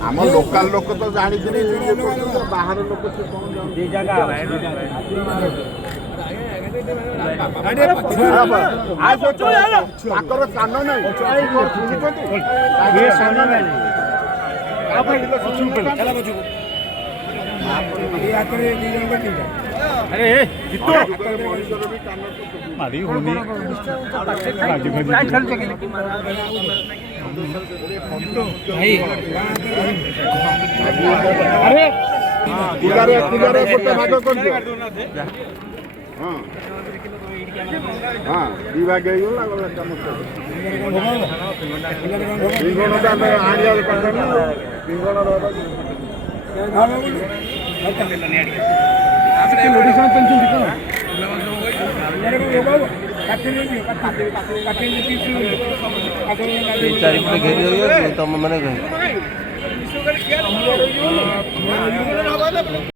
आम लोकल लोक तो जानी बाहर लोक से कौन कान अरे गोटे भाग कर हाँ विभाग चारिपटे घेरी तुम मैंने